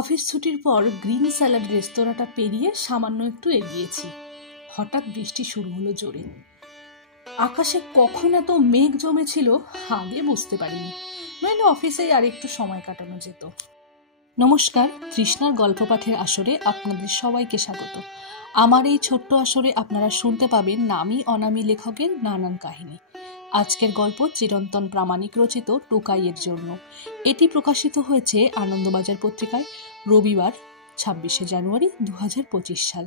Office ছুটির পর green salad রেস্তোরাঁটা পেরিয়ে সামান্য একটু এগিয়েছি। হঠাৎ বৃষ্টি শুরু হলো জোরে। আকাশে কখন এত মেঘ জমেছিল আগে বুঝতে পারিনি, নইলে অফিসেই আর একটু সময় কাটানো যেত। নমস্কার, তৃষ্ণার গল্প পাঠের আসরে আপনাদের সবাইকে স্বাগত। আমার এই ছোট্ট আসরে আপনারা শুনতে পাবেন নামী অনামী লেখকের নানান কাহিনী। আজকের গল্প চিরন্তন প্রামাণিক রচিত টোকাইয়ের জন্য। এটি প্রকাশিত হয়েছে আনন্দবাজার পত্রিকায় রবিবার 26শে জানুয়ারি 2025 সাল।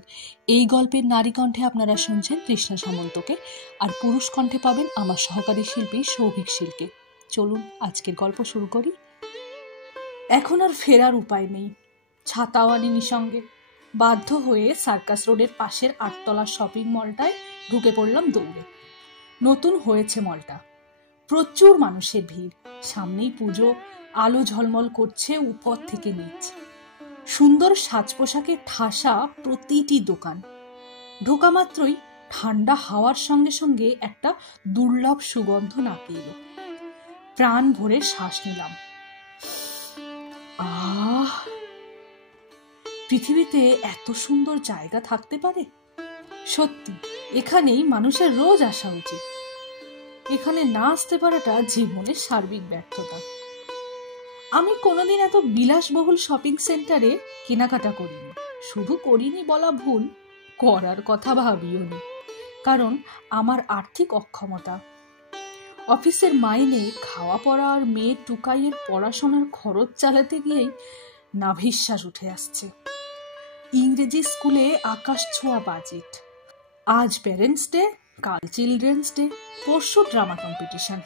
এই গল্পের নারী কণ্ঠে আপনারা শুনছেন তৃষ্ণা সামন্তকে, আর পুরুষ কণ্ঠে পাবেন আমার সহকারী শিল্পী সৌভিক শীলকে। চলুন আজকের গল্প শুরু করি। এখন আর ফেরার উপায় নেই। ছাতাও আনিনি সঙ্গে। বাধ্য হয়ে সার্কাস রোডের পাশের 8তলা শপিং মলটায় ঢুকে পড়লাম দৌড়ে। নতুন হয়েছে মলটা, প্রচুর মানুষের ভিড়। সামনেই পুজো, আলো ঝলমল করছে উপর থেকে নিচ। সুন্দর সাজ পোশাকে ঠাসা প্রতিটি দোকান। ঢোকা মাত্রই ঠান্ডা হাওয়ার সঙ্গে সঙ্গে একটা দুর্লভ সুগন্ধ নাকে এলো। প্রাণ ভরে শ্বাস নিলাম। পৃথিবীতে এত সুন্দর জায়গা থাকতে পারে? সত্যি এখানেই মানুষের রোজ আসা উচিত। এখানে না আসতে পারাটা জীবনের সার্বিক ব্যর্থতা। আমি কোনোদিন এত বিলাসবহুল শপিং সেন্টারে কেনাকাটা করিনি। শুধু করিনি বলা ভুল, করার কথা ভাবিও নি, কারণ আমার আর্থিক অক্ষমতা। অফিসের মাইনে, খাওয়া পড়া আর মেয়ে টুকাইয়ের পড়াশোনার খরচ চালাতে গিয়েই নাভিশ্বাস উঠে আসছে। ইংরেজি স্কুলে আকাশ ছোঁয়া বাজেট। আজ প্যারেন্টস ডে, কাল চিলড্রেন্স ডে, পরশু ড্রামা কম্পিটিশন।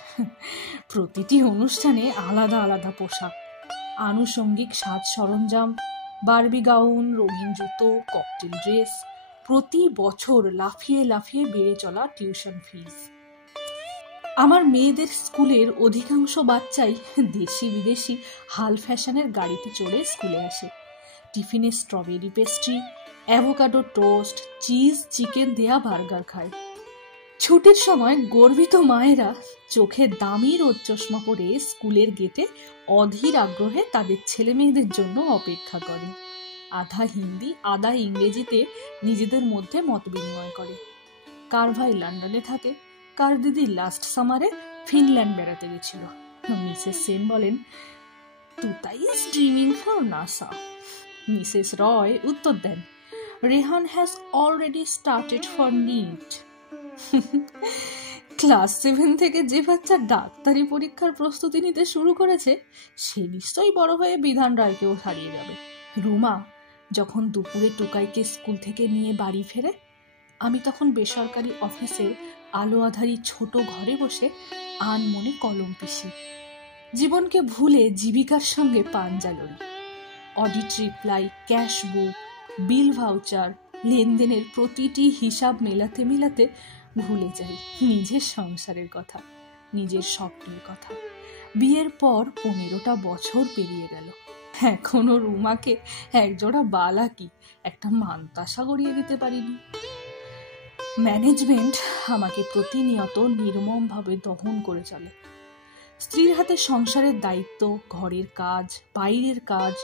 প্রতিটি অনুষ্ঠানে আলাদা আলাদা পোশাক, আনুষঙ্গিক সাজ সরঞ্জাম, বারবি গাউন, রঙিন জুতো, ককটেল ড্রেস। প্রতি বছর লাফিয়ে লাফিয়ে বেড়ে চলা টিউশন ফিস। আমার মেয়েদের স্কুলের অধিকাংশ বাচ্চাই দেশি বিদেশি হাল ফ্যাশনের গাড়িতে চড়ে স্কুলে আসে। টিফিনে strawberry pastry, avocado toast, cheese, chicken দেয়া বার্গার খায়। ছুটির সময় গর্বিত মায়েরা চোখে দামি রোদ চশমা পরে স্কুলের গেটে অধীর আগ্রহে তাদের ছেলে মেয়েদের জন্য অপেক্ষা করে। আধা হিন্দি আধা ইংরেজিতে নিজেদের মধ্যে মত বিনিময় করে। কার ভাই লন্ডনে থাকে, কার দিদি লাস্ট সামারে ফিনল্যান্ড বেড়াতে গেছিল। মিসেস সেন বলেন, Tutai is dreaming for NASA. Mrs Roy উত্তর দেন, Rehan has already started for NEET. Class 7 থেকে যে বাচ্চা ডাক্তারি পরীক্ষার প্রস্তুতি নিতে শুরু করেছে, সে নিশ্চয়ই বড় হয়ে বিধান রায়কেও হারিয়ে যাবে। রুমা যখন দুপুরে টুকাইকে স্কুল থেকে নিয়ে বাড়ি ফেরে, আমি তখন বেসরকারি অফিসে আলো আধারি ছোট ঘরে বসে আনমনে কলম পিষি। জীবনকে ভুলে জীবিকার সঙ্গে পাঞ্জা লড়ি। অডিট রিপ্লাই, ক্যাশ বুক, বিল ভাউচার, লেনদেনের প্রতিটি হিসাব মেলাতে মেলাতে ভুলে যাই নিজের সংসারের কথা, নিজের স্বপ্নের কথা। বিয়ের পর 15টা বছর পেরিয়ে গেল, এখনো রুমাকে একজোড়া বালা কি একটা মান্তাসা গড়িয়ে দিতে পারিনি। ম্যানেজমেন্ট আমাকে প্রতিনিয়ত নির্মমভাবে দমন করে চলে। স্ত্রীর হাতে সংসারের দায়িত্ব, ঘরের কাজ, বাইরের কাজ,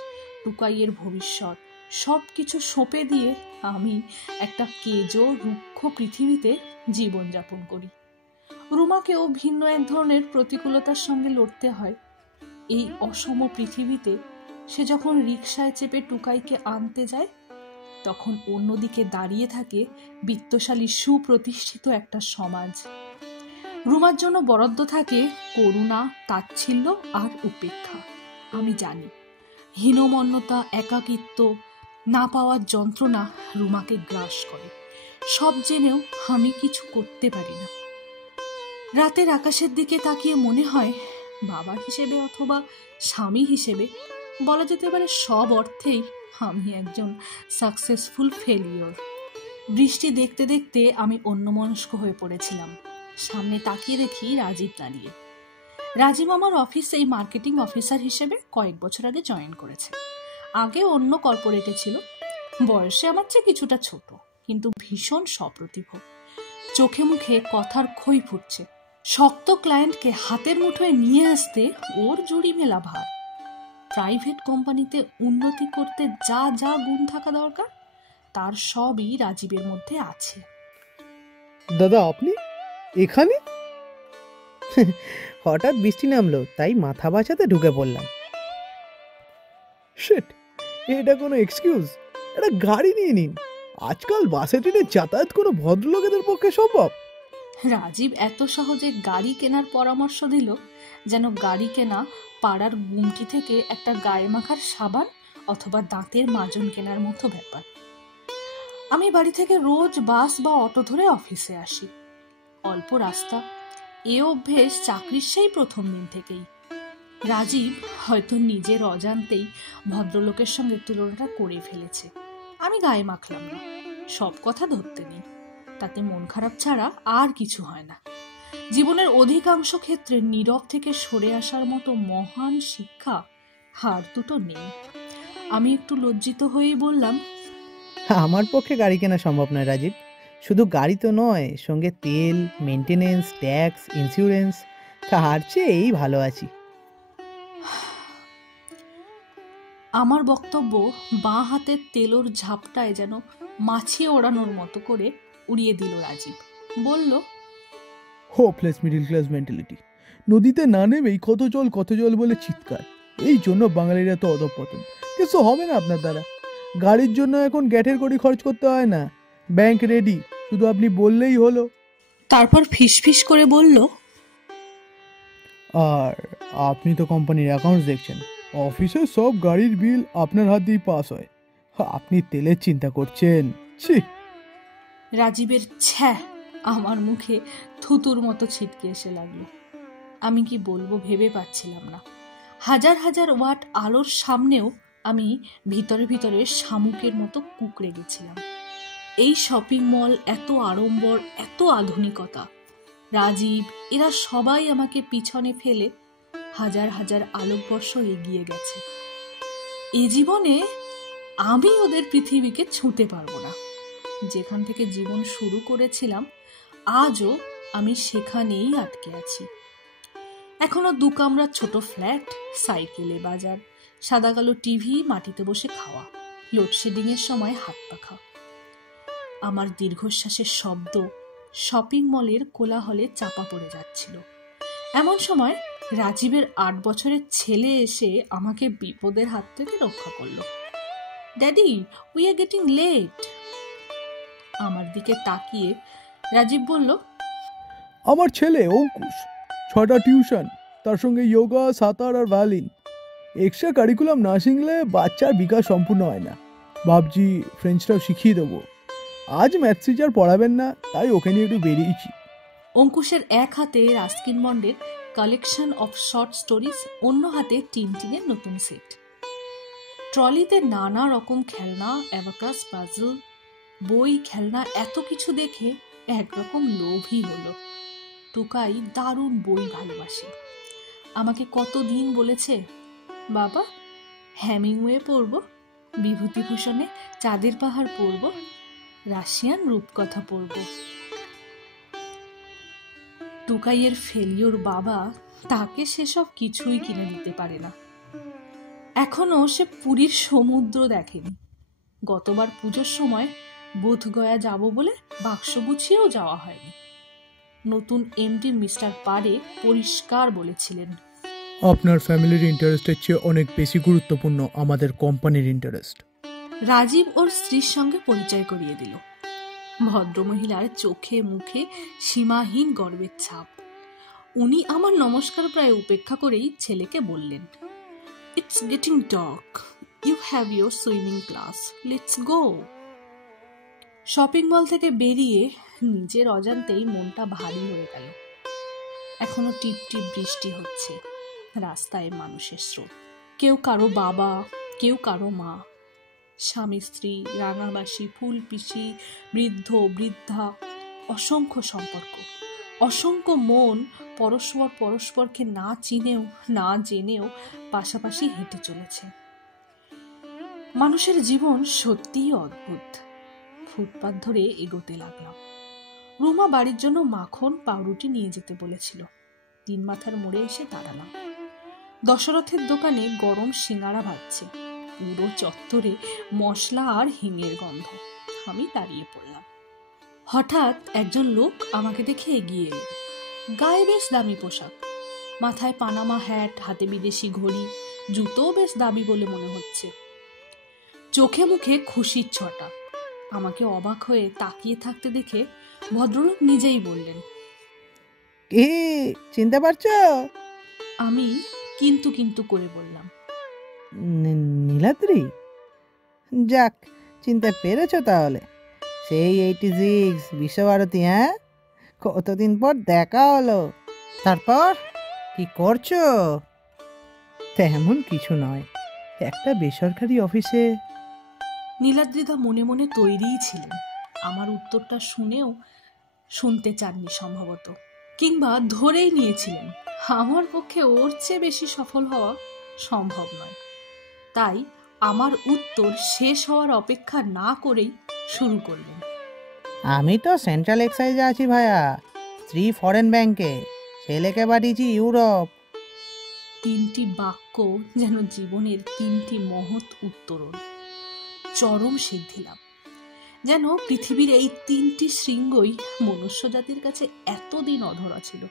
টুকাইয়ের ভবিষ্যৎ সবকিছু সঁপে দিয়ে আমি একটা কেজো রুক্ষ পৃথিবীতে জীবনযাপন করি। রুমাকেও ভিন্ন এক ধরনের প্রতিকূলতার সঙ্গে লড়তে হয়। এই অসম পৃথিবীতে সে যখন রিকশায় চেপে টুকাইকে আনতে যায়, তখন অন্যদিকে দাঁড়িয়ে থাকে বিত্তশালী সুপ্রতিষ্ঠিত একটা সমাজ। রুমার জন্য বরাদ্দ থাকে করুণা, তাচ্ছিল্য আর উপেক্ষা। আমি জানি হীনমন্যতা, একাকিত্ব, না পাওয়ার যন্ত্রণা রুমাকে গ্রাস করে। সব জেনেও আমি কিছু করতে পারি না। রাতের আকাশের দিকে তাকিয়ে মনে হয়, বাবা হিসেবে অথবা স্বামী হিসেবে বলা যেতে পারে সব অর্থেই আমি একজন সাকসেসফুল ফেলিওর। বৃষ্টি দেখতে দেখতে আমি অন্যমনস্ক হয়ে পড়েছিলাম। সামনে তাকিয়ে দেখি রাজীব দাঁড়িয়ে। রাজীব আমার অফিসে মার্কেটিং অফিসার হিসেবে কয়েক বছর আগে জয়েন করেছে। আগে অন্য কর্পোরেটে ছিল। বয়সে আমার চেয়ে কিছুটা ছোট, কিন্তু ভীষণ সপ্রতিভ। চোখে মুখে কথার খই ফুটছে। শক্ত ক্লায়েন্টকে হাতের মুঠোয় নিয়ে আসতে ওর জুড়ি মেলা ভার। প্রাইভেট কোম্পানিতে উন্নতি করতে যা যা গুণ থাকা দরকার তার সবই রাজীবের মধ্যে আছে। দাদা আপনি এখানে? হঠাৎ বৃষ্টি নামলো তাই মাথা বাঁচাতে ঢুকে পড়লাম। শিট, এটা কোনো এক্সকিউজ? একটা গাড়ি নিয়ে নিন। আজকাল বাসে ট্রেনে যাতায়াত কোনো ভদ্রলোকেদের পক্ষে সম্ভব? রাজীব এত সহজে গাড়ি কেনার পরামর্শ দিল যেন গাড়ি কেনা পাড়ার গুমটি থেকে একটা গায়ে মাখার সাবান অথবা দাঁতের মাজন কেনার মতো ব্যাপার। আমি বাড়ি থেকে রোজ বাস বা অটো ধরে অফিসে আসি। অল্প রাস্তা, এ অভ্যেস চাকরির সেই প্রথম দিন থেকেই। রাজীব হয়তো নিজের অজান্তেই ভদ্রলোকের সঙ্গে তুলনাটা করে ফেলেছে। আমি গায়ে মাখলাম না, সব কথা ধরতে নেই, তাতে মন খারাপ ছাড়া আর কিছু হয় না। জীবনের অধিকাংশ ক্ষেত্রে নীরব থেকে সরে আসার মতো মহান শিক্ষা হার দুটো নেই। আমি একটু লজ্জিত হয়েই বললাম, আমার পক্ষে গাড়ি কেনা সম্ভব নয় রাজীব। শুধু গাড়ি তো নয়, সঙ্গে তেল, মেনটেনেন্স, ট্যাক্স, ইন্স্যুরেন্স। তার চেয়ে এই ভালো আছি। আমার বক্তব্য বাঁ হাতের তেলোর ঝাপটায় যেন মাছি ওড়ানোর মতো করে উড়িয়ে দিল রাজীব। বলল, হোপলেস মিডল ক্লাস মেন্টালিটি। নদীতে না নেমেই কত জল বলে চিৎকার। এই জন্য বাঙালিরা তো অধঃপতন। কিছু হবে না আপনার দ্বারা। গাড়ির জন্য এখন গ্যাটের কোটি খরচ করতে হয় না, ব্যাংক রেডি, শুধু আপনি বললেই হলো। তারপর ফিসফিস করে বলল, আর আপনি তো কোম্পানির অ্যাকাউন্টস দেখছেন, অফিসে সব গাড়ির বিল আপনার হাত দিয়েই পাস হয়। আপনি তেলের চিন্তা করছেন? ছি! রাজীবের ছ্যা আমার মুখে থুতুর মতো ছিটকে এসে লাগলো। আমি কি বলবো ভেবে পাচ্ছিলাম না। হাজার হাজার ওয়াট আলোর সামনেও আমি ভিতরে ভিতরে শামুকের মতো কুঁকড়ে গেছিলাম। এই শপিং মল, এত আড়ম্বর, এত আধুনিকতা, রাজীব, এরা সবাই আমাকে পিছনে ফেলে হাজার হাজার আলোকবর্ষ এগিয়ে গেছে। এ জীবনে আমি ওদের পৃথিবীকে ছুঁতে পারবো না। যেখান থেকে জীবন শুরু করেছিলাম আজও আমি সেখানেই আটকে আছি। এখনো 2 কামরার ছোট ফ্ল্যাট, সাইকেলে বাজার, সাদা কালো টিভি, মাটিতে বসে খাওয়া, লোডশেডিং এর সময় হাত পাখা। আমার দীর্ঘশ্বাসের শব্দ শপিং মলের কোলাহলে চাপা পড়ে যাচ্ছিল। এমন সময় রাজীবের 8 বছরের ছেলে এসে আমাকে বিপদের হাত থেকে রক্ষা করলো। Daddy, we are getting late. আমার দিকে তাকিয়ে রাজীব বলল, আমার ছেলে অঙ্কুশ, 6টা টিউশন, তার সঙ্গে যোগা, সাঁতার আর ভায়োলিন। এক্সট্রা কারিকুলাম না শিখলে বাচ্চার বিকাশ সম্পূর্ণ হয় না। ভাবছি ফ্রেঞ্চটাও শিখিয়ে দেবো। আজ ম্যাথ টিচার পড়াবেন না, তাই ওকে নিয়ে একটু বেরিয়েছি। অঙ্কুশের এক হাতে রাস্কিন বন্ডের কালেকশন অফ শর্ট স্টোরিজ, অন্য হাতে টিনটিনের নতুন সেট। ট্রলিতে নানা রকম খেলনা, অ্যাবাকাস, পাজল, বই, খেলনা, এত কিছু দেখে একরকম লোভই হলো। টুকাই দারুণ বই ভালোবাসে। আমাকে কতদিন বলেছে, বাবা হ্যামিংওয়ে পড়ব, বিভূতিভূষণে চাঁদের পাহাড় পড়ব, রাশিয়ান রূপকথা পড়ব। টুকাইয়ের ফেলিওর বাবা তাকে সেসব কিছুই কিনে দিতে পারে না। এখনো সে পুরীর সমুদ্র দেখেনি। গতবার পুজোর সময় বোধগয়া যাব বলে বাক্স গুছিয়েও যাওয়া হয়নি। নতুন এমডি মিস্টার পারে পরিষ্কার বলেছিলেন, আপনার ফ্যামিলির ইন্টারেস্টের চেয়ে অনেক বেশি গুরুত্বপূর্ণ আমাদের কোম্পানির ইন্টারেস্ট। রাজীব ওর স্ত্রীর সঙ্গে পরিচয় করিয়ে দিল। ভদ্রমহিলার চোখে মুখে সীমাহীন গর্বের ছাপ। উনি আমার নমস্কার প্রায় উপেক্ষা করেই ছেলেকে বললেন, it's getting dark, you have your swimming class, let's go. Shopping mall থেকে বেরিয়ে নিজের অজান্তেই মনটা ভারী হয়ে গেল। এখনো টিপ টিপ বৃষ্টি হচ্ছে। রাস্তায় মানুষের স্রোত, কেউ কারো বাবা, কেউ কারো মা, স্বামী স্ত্রী, রাঙামাসি, ফুল পিসি, বৃদ্ধ বৃদ্ধা, অসংখ্য সম্পর্ক, অসংখ্য মন পরস্পরকে না চিনেও না জেনেও পাশাপাশি হেঁটে চলেছে। মানুষের জীবন সত্যিই অদ্ভুত। ফুটপাত ধরে এগোতে লাগলাম। রুমা বাড়ির জন্য মাখন, পাউরুটি নিয়ে যেতে বলেছিল। 3 মাথার মোড়ে এসে দাঁড়ালাম। দশরথের দোকানে গরম সিঙ্গারা ভাজছে, পুরো চত্বরে মশলা আর হিঙের গন্ধ। আমি দাঁড়িয়ে পড়লাম। হঠাৎ একজন লোক আমাকে দেখে এগিয়ে এলেন। গায়ে বেশ দামি পোশাক, মাথায় পানামা হ্যাট, হাতে বিদেশি ঘড়ি, জুতোও বেশ দামি বলে মনে হচ্ছে। চোখে মুখে খুশির ছটা। আমাকে অবাক হয়ে তাকিয়ে থাকতে দেখে ভদ্রলোক নিজেই বললেন, কি চিনতে পারছো? আমি কিন্তু কিন্তু করে বললাম, নীলাদ্রি? যাক, চিনতে পেরেছো তাহলে। সেই 86 বিশ্বভারতী। হ্যাঁ, কতদিন পর দেখা হলো। তারপর কি করছো? তেমন কিছু নয়, একটা বেসরকারি অফিসে। নীলাদ্রিদা মনে মনে তৈরিই ছিলেন। আমার উত্তরটা শুনেও শুনতে চাননি সম্ভবত, কিংবা ধরেই নিয়েছিলেন আমার পক্ষে ওর চেয়ে বেশি সফল হওয়া সম্ভব নয়। তাই আমার উত্তর শেষ হওয়ার অপেক্ষা না করেই শুরু করলেন। আমি তো সেন্ট্রাল এক্সাইজে আছি ভাইয়া, স্ত্রী ফরেন ব্যাংকে, ছেলেকে পাঠিয়েছি ইউরোপ। তিনটি বাক্য যেন জীবনের তিনটি মহৎ উত্তরণ, চরম সিদ্ধি লাভ। যেন পৃথিবীর এই তিনটি শৃঙ্গই মনুষ্য জাতির কাছে এতদিন অধরা ছিল।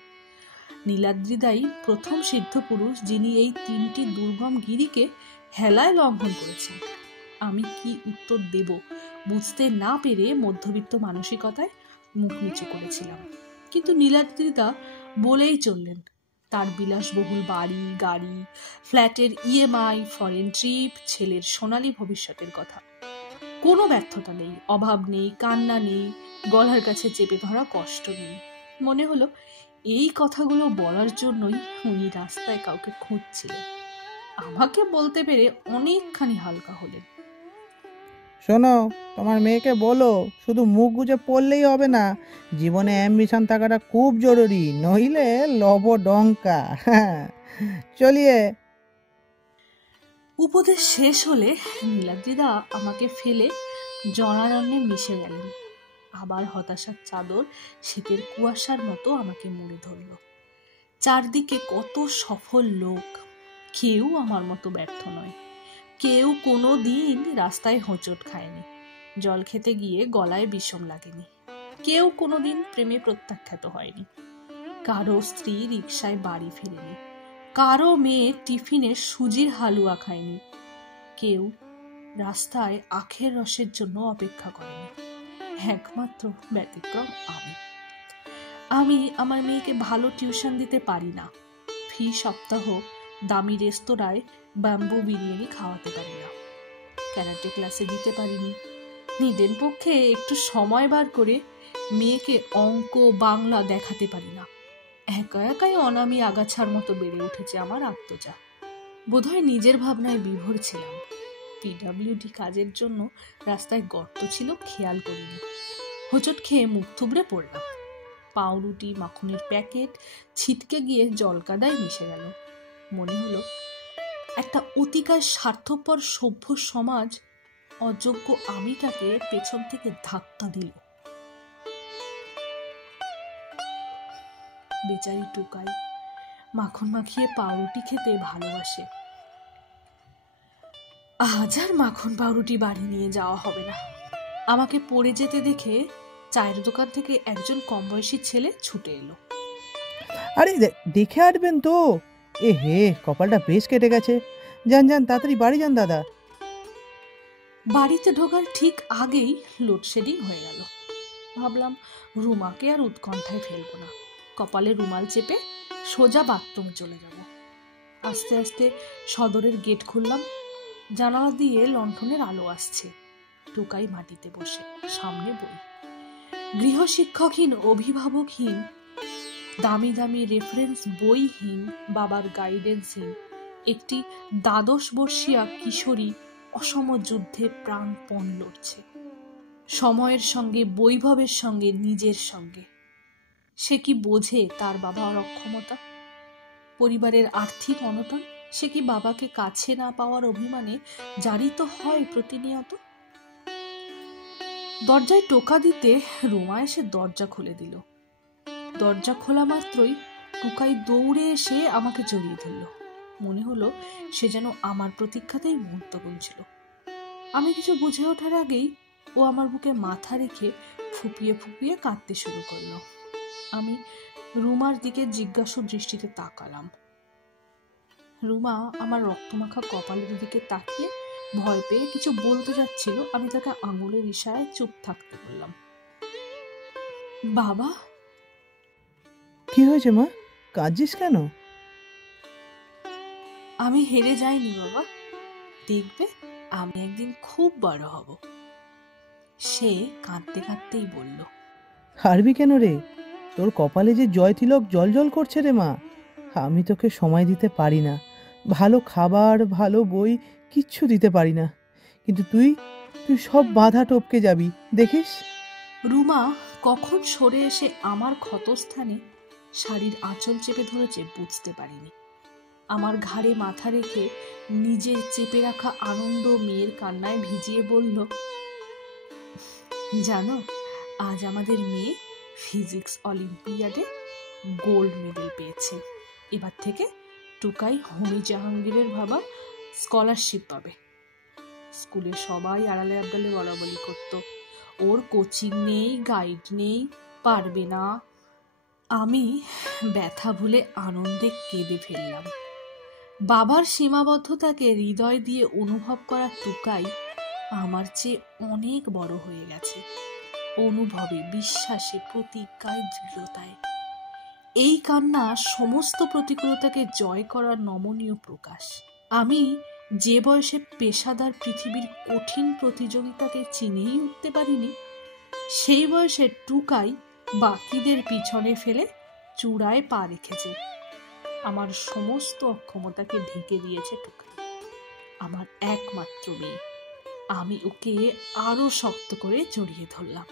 নীলাদ্রিদাই প্রথম সিদ্ধ পুরুষ যিনি এই তিনটি দুর্গম গিরিকে হেলায় লঙ্ঘন করেছেন। আমি কি উত্তর দেব বুঝতে না পেরে মধ্যবিত্ত মানসিকতায় মুখ নিচু করেছিলাম। কিন্তু নীলাদ্রিদা বলেই চললেন তার বিলাসবহুল বাড়ি, গাড়ি, ফ্ল্যাটের ইএমআই, ফরেন ট্রিপ, ছেলের সোনালী ভবিষ্যতের কথা। কোনো ব্যর্থতা নেই, অভাব নেই, কান্না নেই, গলার কাছে চেপে ধরা কষ্ট নেই। মনে হলো এই কথাগুলো বলার জন্যই উনি রাস্তায় কাউকে খুঁজছিলেন। আমাকে বলতে পেরে অনেকখানি হালকা হলেন। শোনো, তোমার মেয়েকে বলো শুধু মুখ গুজে পড়লেই হবে না, জীবনে অ্যাম্বিশন থাকাটা খুব জরুরি, নইলে লবডঙ্কা। চলিয়ে। উপদেশ শেষ হলে নীলাদ্রিদা আমাকে ফেলে জনারণ্যে মিশে গেলেন। আবার হতাশার চাদর শীতের কুয়াশার মতো আমাকে মুড়ে ধরল। চারদিকে কত সফল লোক, কেউ আমার মতো ব্যর্থ নয়। কেউ কোনো দিন রাস্তায় হোঁচট খায়নি, জল খেতে গিয়ে গলায় বিষম লাগেনি, কেউ কোনোদিন প্রেমে প্রত্যাখ্যাত হয়নি, কারো স্ত্রী রিকশায় বাড়ি ফেরেনি, কারো মেয়ে টিফিনে সুজির হালুয়া খায়নি, কেউ রাস্তায় আখের রসের জন্য অপেক্ষা করেনি। একমাত্র ব্যতিক্রম আমি আমার মেয়েকে ভালো টিউশন দিতে পারি না, ফি সপ্তাহ দামি রেস্তোরাঁয় ব্যাম্বু বিরিয়ানি খাওয়াতে পারি না, ক্যারাটে ক্লাসে দিতে পারিনি, নিজের পক্ষে একটু সময় বার করে মেয়েকে অঙ্ক, বাংলা দেখাতে পারি না। একা একাই অনামি আগাছার মতো বেড়ে উঠেছে আমার আত্মজা। বোধহয় নিজের ভাবনায় বিভোর ছিলাম। পিডব্লিউডি কাজের জন্য রাস্তায় গর্ত ছিল, খেয়াল করিনি। হোঁচট খেয়ে মুখ থুবড়ে পড়লাম। পাউরুটি, মাখনের প্যাকেট ছিটকে গিয়ে জলকাদায় মিশে গেল। মনে হলো একটা অতিকায় স্বার্থপর সভ্য সমাজ অযোগ্য আমিটাকে পেছন থেকে ধাক্কা দিল। বেচারি টুকাই মাখন মাখিয়ে পাউরুটি খেতে ভালোবাসে। আজ আর মাখন পাউরুটি বাড়ি নিয়ে যাওয়া হবে না। আমাকে পড়ে যেতে দেখে চায়ের দোকান থেকে একজন কম বয়সী ছেলে ছুটে এলো। আরে দেখে আসবেন তো। এ হে, কপালটা বেশ কেটে গেছে। যান যান, তাড়াতাড়ি বাড়ি যান দাদা। বাড়িতে ঢোকার ঠিক আগেই লোডশেডিং হয়ে গেল। ভাবলাম রুমাকে আর উৎকণ্ঠায় ফেলবো না, কপালে রুমাল চেপে সোজা বাথরুমে চলে যাব। আস্তে আস্তে সদরের গেট খুললাম। জানালা দিয়ে লণ্ঠনের আলো আসছে। টোকাই মাটিতে বসে, সামনে বই। গৃহশিক্ষকহীন, অভিভাবকহীন, দামি দামি রেফারেন্স বইহীন, বাবার গাইডেন্সহীন একটি 12 বর্ষীয়া কিশোরী অসম যুদ্ধে প্রাণপণ লড়ছে, সময়ের সঙ্গে, বৈভবের সঙ্গে, নিজের সঙ্গে। সে কি বোঝে তার বাবার অক্ষমতা, পরিবারের আর্থিক অনটন? সে কি বাবাকে কাছে না পাওয়ার অভিমানে জারিত হয় প্রতিনিয়ত? দরজায় টোকা দিতে রুমা এসে দরজা খুলে দিল। দরজা খোলা মাত্রই টুকাই দৌড়ে এসে আমাকে জড়িয়ে ধরল। মনে হলো সে যেন আমার প্রতীক্ষাতেই মুহূর্ত গুনছিল। আমি কিছু বুঝে ওঠার আগেই ও আমার বুকে মাথা রেখে ফুপিয়ে ফুপিয়ে কাঁদতে শুরু করলো। আমি রুমার দিকে জিজ্ঞাসু দৃষ্টিতে তাকালাম। রুমা আমার রক্তমাখা কপালের দিকে তাকিয়ে ভয় পেয়ে কিছু বলতে যাচ্ছিল। আমি তাকে আঙুলের ইশারায় চুপ থাকতে বললাম। বাবা, কি হয়েছে মা, কাঁদছিস কেন? আমি হেরে যাইনি বাবা, দেখবে আমি একদিন খুব বড় হব। সে কাঁদতে কাঁদতেই বলল। হারবি কেন রে? তোর কপালে যে জয় তিলক জল জল করছে রে মা। আমি তোকে সময় দিতে পারি না, ভালো খাবার ভালো বই কিচ্ছু দিতে পারি না, কিন্তু তুই তুই সব বাধা টপকে যাবি দেখিস। রুমা কখন সরে এসে আমার ক্ষতস্থানে শাড়ির আঁচল চেপে ধরেছে বুঝতে পারিনি। আমার ঘাড়ে মাথা রেখে নিজের চেপে রাখা আনন্দ মেয়ের কান্নায় ভিজিয়ে বলল, জানো আজ আমাদের মেয়ে ফিজিক্স অলিম্পিয়াডে গোল্ড মেডেল পেয়েছে। এবার থেকে টুকাই হোমি জাহাঙ্গীরের ভাবা স্কলারশিপ পাবে। স্কুলে সবাই আড়ালে আবডালে বলাবলি করত, ওর কোচিং নেই, গাইড নেই, পারবে না। আমি ব্যথা ভুলে আনন্দে কেঁদে ফেললাম। বাবার সীমাবদ্ধতাকে হৃদয় দিয়ে অনুভব করা টুকাই আমার চেয়ে অনেক বড় হয়ে গেছে, অনুভবে, বিশ্বাসে, প্রতিজ্ঞায়, দৃঢ়তায়। এই কান্না সমস্ত প্রতিকূলতাকে জয় করার নমনীয় প্রকাশ। আমি যে বয়সে পেশাদার পৃথিবীর কঠিন প্রতিযোগিতাকে চিনেই উঠতে পারিনি, সেই বয়সে টুকাই বাকিদের পিছনে ফেলে চূড়ায় পা রেখেছে। আমার সমস্ত অক্ষমতাকে ঢেকে দিয়েছে টুকাই, আমার একমাত্র মেয়ে। আমি ওকে আরো শক্ত করে জড়িয়ে ধরলাম।